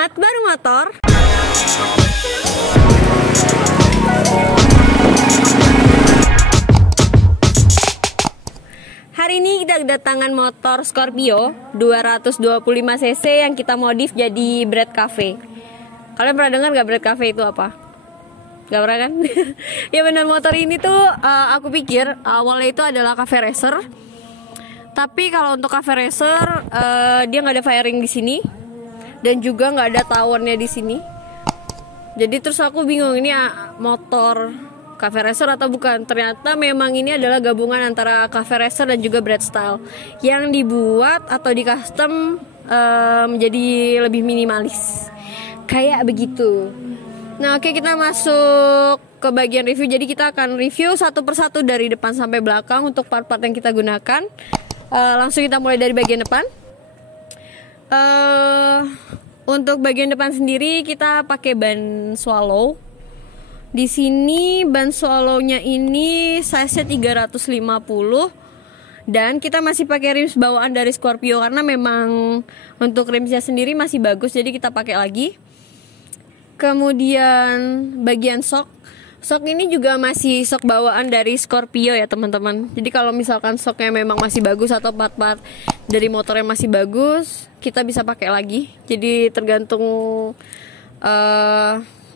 Semangat Baru Motor. Hari ini kita kedatangan motor Scorpio 225 cc yang kita modif jadi Bread Cafe. Kalian pernah dengar gak Bread Cafe itu apa? Gak pernah kan? Ya benar, motor ini tuh aku pikir awalnya itu adalah cafe racer. Tapi kalau untuk cafe racer dia nggak ada fairing di sini dan juga nggak ada towernya di sini. Jadi terus aku bingung ini motor cafe racer atau bukan. Ternyata memang ini adalah gabungan antara cafe racer dan juga bread style yang dibuat atau di custom menjadi lebih minimalis kayak begitu. Nah oke, kita masuk ke bagian review. Jadi kita akan review satu persatu dari depan sampai belakang untuk part-part yang kita gunakan. Langsung kita mulai dari bagian depan. Untuk bagian depan sendiri kita pakai ban swallow. Di sini ban swallow-nya ini size-nya 350 dan kita masih pakai rims bawaan dari Scorpio karena memang untuk rimsnya sendiri masih bagus, jadi kita pakai lagi. Kemudian bagian sok ini juga masih sok bawaan dari Scorpio ya teman-teman. Jadi kalau misalkan soknya memang masih bagus atau part-part dari motornya masih bagus, kita bisa pakai lagi. Jadi tergantung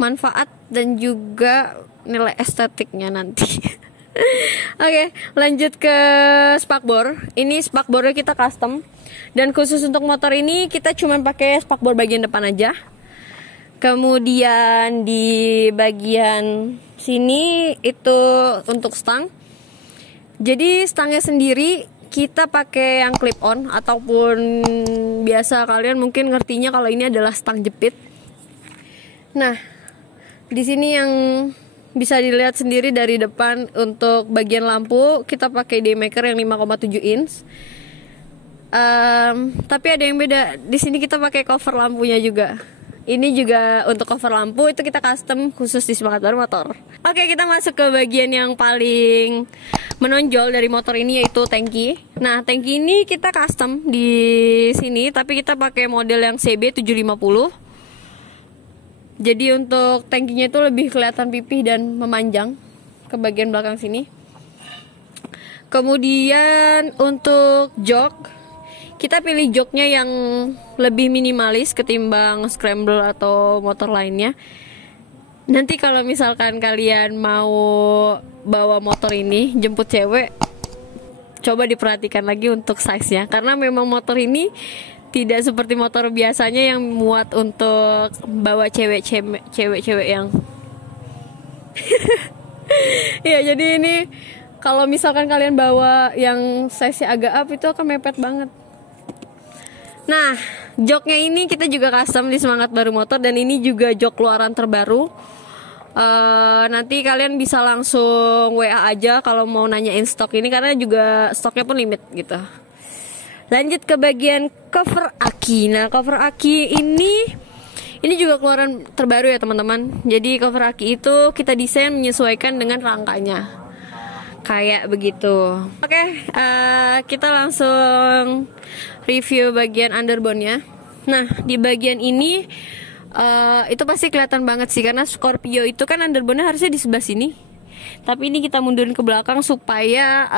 manfaat dan juga nilai estetiknya nanti. Oke, lanjut ke spakbor. Ini spakbornya kita custom dan khusus untuk motor ini kita cuma pakai spakbor bagian depan aja. Kemudian di bagian sini itu untuk stang. Jadi stangnya sendiri kita pakai yang clip on ataupun biasa kalian mungkin ngertinya kalau ini adalah stang jepit. Nah, di sini yang bisa dilihat sendiri dari depan untuk bagian lampu kita pakai daymaker yang 5,7 inch. Tapi ada yang beda. Di sini kita pakai cover lampunya juga. Ini juga untuk cover lampu itu kita custom khusus di Semangat Baru Motor. Oke, kita masuk ke bagian yang paling menonjol dari motor ini yaitu tangki. Nah, tangki ini kita custom di sini tapi kita pakai model yang CB750. Jadi untuk tangkinya itu lebih kelihatan pipih dan memanjang ke bagian belakang sini. Kemudian untuk jok, kita pilih joknya yang lebih minimalis ketimbang scramble atau motor lainnya. Nanti kalau misalkan kalian mau bawa motor ini jemput cewek, coba diperhatikan lagi untuk size-nya karena memang motor ini tidak seperti motor biasanya yang muat untuk bawa cewek-cewek yang ya, jadi ini kalau misalkan kalian bawa yang size-nya agak up itu akan mepet banget. Nah, joknya ini kita juga custom di Semangat Baru Motor dan ini juga jok keluaran terbaru. Nanti kalian bisa langsung WA aja kalau mau nanyain stok ini karena juga stoknya pun limit gitu. Lanjut ke bagian cover aki. Nah, cover aki ini juga keluaran terbaru ya teman-teman. Jadi cover aki itu kita desain menyesuaikan dengan rangkanya. Kayak begitu. Oke, kita langsung review bagian underbone-nya. Nah, di bagian ini itu pasti kelihatan banget sih karena Scorpio itu kan underbone-nya harusnya di sebelah sini. Tapi ini kita mundurin ke belakang supaya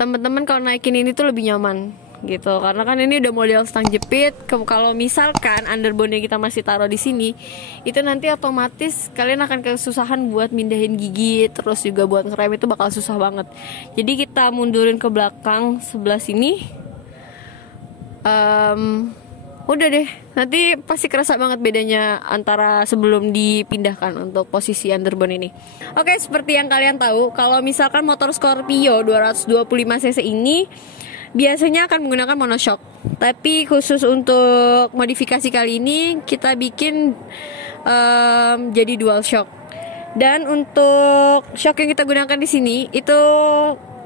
teman-teman kalau naikin ini tuh lebih nyaman gitu. Karena kan ini udah model stang jepit. Kalau misalkan underbone kita masih taruh di sini, itu nanti otomatis kalian akan kesusahan buat mindahin gigi, terus juga buat ngerem itu bakal susah banget. Jadi kita mundurin ke belakang sebelah sini. Udah deh, nanti pasti kerasa banget bedanya antara sebelum dipindahkan untuk posisi underbone ini. Oke, seperti yang kalian tahu, kalau misalkan motor Scorpio 225 cc ini biasanya akan menggunakan monoshock. Tapi khusus untuk modifikasi kali ini kita bikin jadi dual shock. Dan untuk shock yang kita gunakan di sini itu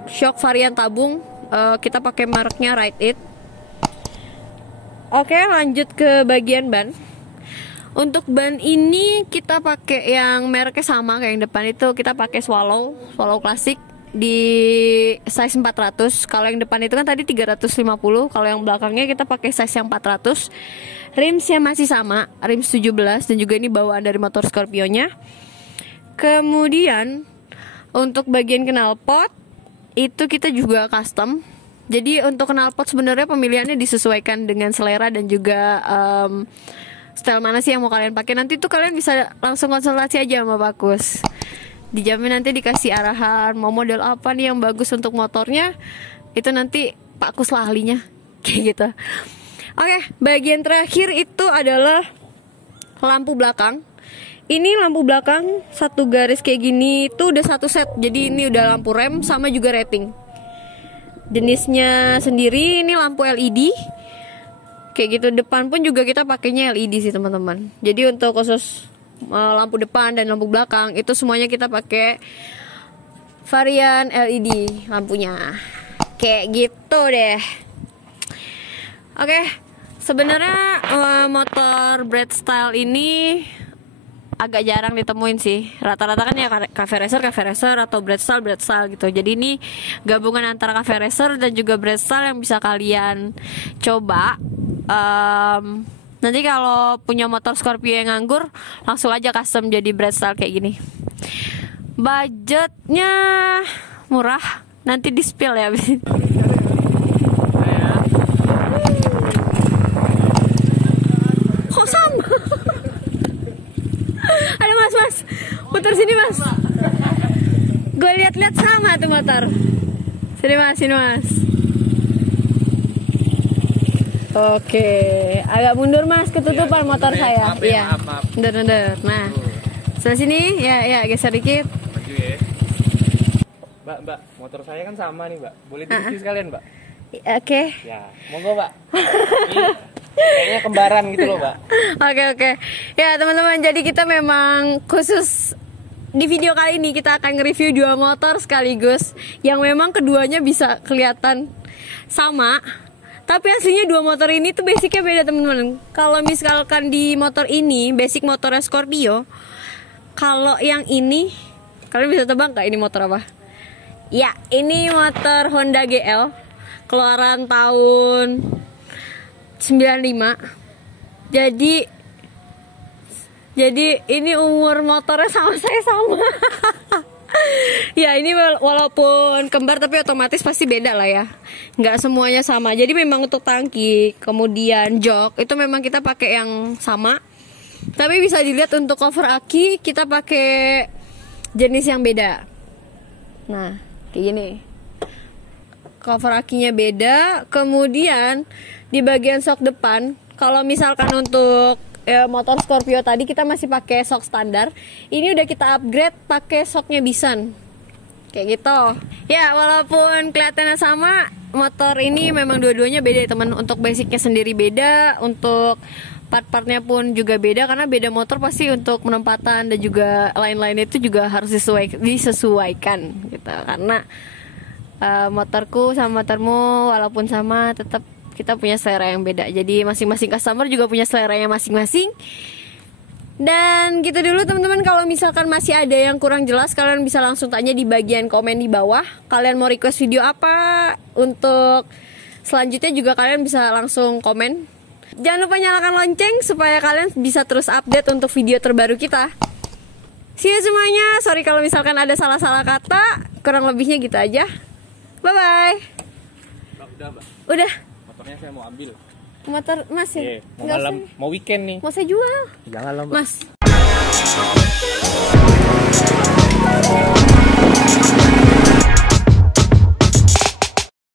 shock varian tabung. Kita pakai mereknya Ride It. Oke, lanjut ke bagian ban. Untuk ban ini kita pakai yang mereknya sama kayak yang depan itu, kita pakai Swallow Classic di size 400. Kalau yang depan itu kan tadi 350. Kalau yang belakangnya kita pakai size yang 400. Rimsnya masih sama, rims 17, dan juga ini bawaan dari motor Scorpio-nya. Kemudian untuk bagian knalpot itu kita juga custom. Jadi untuk knalpot sebenarnya pemilihannya disesuaikan dengan selera dan juga style mana sih yang mau kalian pakai. Nanti tuh kalian bisa langsung konsultasi aja sama Pak Kus. Dijamin nanti dikasih arahan mau model apa nih yang bagus untuk motornya. Itu nanti Pak Kus lah ahlinya. Kayak gitu. Oke, bagian terakhir itu adalah lampu belakang. Ini lampu belakang satu garis kayak gini itu udah satu set. Jadi ini udah lampu rem sama juga rating. Jenisnya sendiri ini lampu LED. Kayak gitu, depan pun juga kita pakainya LED sih teman-teman. Jadi untuk khusus lampu depan dan lampu belakang itu semuanya kita pakai varian LED lampunya. Kayak gitu deh. Oke, sebenarnya motor Bread Style ini agak jarang ditemuin sih. Rata-rata kan ya cafe racer atau Bread Style gitu. Jadi ini gabungan antara cafe racer dan juga Bread Style yang bisa kalian coba. Nanti kalau punya motor Scorpio yang nganggur, langsung aja custom jadi Bread Style kayak gini. Budgetnya murah. Nanti di spill ya. Kok sama? Ada mas, putar sini mas. Gue lihat-lihat sama tuh motor. Sini mas. Oke, agak mundur mas, ketutupan motor saya. Iya. Mundur. Nah, sebelah sini, ya geser dikit. Maju ya. Mbak, motor saya kan sama nih mbak. Boleh direview sekalian mbak? Oke. Ya, monggo mbak. Kayaknya kembaran gitu loh mbak. Oke. Ya teman-teman, jadi kita memang khusus di video kali ini kita akan nge-review dua motor sekaligus, yang memang keduanya bisa kelihatan sama, tapi aslinya dua motor ini tuh basicnya beda teman-teman. Kalau misalkan di motor ini basic motornya Scorpio, kalau yang ini kalian bisa tebak gak ini motor apa? Ya, ini motor Honda GL keluaran tahun 95. Jadi ini umur motornya sama saya sama. Ya ini walaupun kembar tapi otomatis pasti beda lah ya. Nggak semuanya sama. Jadi memang untuk tangki, kemudian jok itu memang kita pakai yang sama. Tapi bisa dilihat untuk cover aki kita pakai jenis yang beda. Nah, kayak gini. Cover akinya beda. Kemudian di bagian sok depan, kalau misalkan untuk motor Scorpio tadi kita masih pakai sok standar, ini udah kita upgrade pakai soknya Bisan. Kayak gitu. Ya, walaupun kelihatannya sama, motor ini memang dua-duanya beda ya teman. Untuk basicnya sendiri beda, untuk part-partnya pun juga beda, karena beda motor pasti untuk penempatan dan juga lain-lain itu juga harus disesuaikan gitu. Karena motorku sama motormu walaupun sama, tetap kita punya selera yang beda. Jadi masing-masing customer juga punya seleranya masing-masing. Dan gitu dulu teman-teman. Kalau misalkan masih ada yang kurang jelas, kalian bisa langsung tanya di bagian komen di bawah. Kalian mau request video apa untuk selanjutnya juga kalian bisa langsung komen. Jangan lupa nyalakan lonceng supaya kalian bisa terus update untuk video terbaru kita. See you semuanya. Sorry kalau misalkan ada salah-salah kata. Kurang lebihnya gitu aja. Bye-bye. Udah. Motornya saya mau ambil. Motor mas ya? Mau malam, mau weekend nih. Mau saya jual. Jangan lah mbak. Mas.